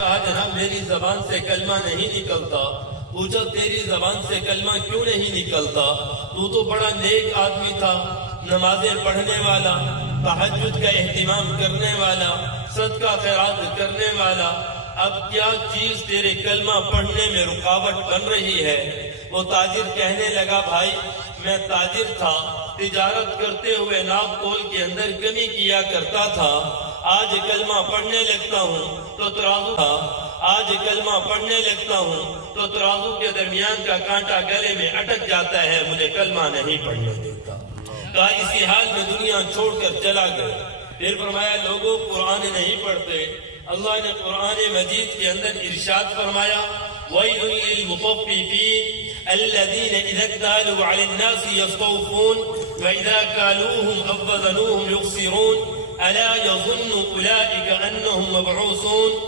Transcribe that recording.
कहा जनाब मेरी जबान से कलमा नहीं निकलता। पूछा तेरी जबान से कलमा क्यों नहीं निकलता? तू तो बड़ा नेक आदमी था, नमाजें पढ़ने वाला, तहज्जुद का एहतिमाम करने वाला, सदका खैरात करने वाला। अब क्या चीज तेरे कलमा पढ़ने में रुकावट बन रही है? वो ताजिर कहने लगा भाई मैं ताजिर था, तिजारत करते हुए नाप तोल के अंदर कमी किया करता था। आज कलमा पढ़ने लगता हूँ तो तराजू आज कलमा पढ़ने लगता हूँ तो तराजू के दरमियान का कांटा गले में अटक जाता है, मुझे कलमा नहीं पढ़ने देता। कहा इसी हाल में दुनिया छोड़कर चला गया। फिर फरमाया लोगों कुरान नहीं पढ़ते। अल्लाह ने कुरान मजीद के अंदर इरशाद फरमाया वैलुल लिल मुतफ्फिफीन अल्लज़ीना इज़ा इक्तालू अलन्नास यस्तौफून व इज़ा कालूहुम अव वज़नूहुम युखसिरून अला यज़ुन्नु उलाइका अन्नहुम मबऊसून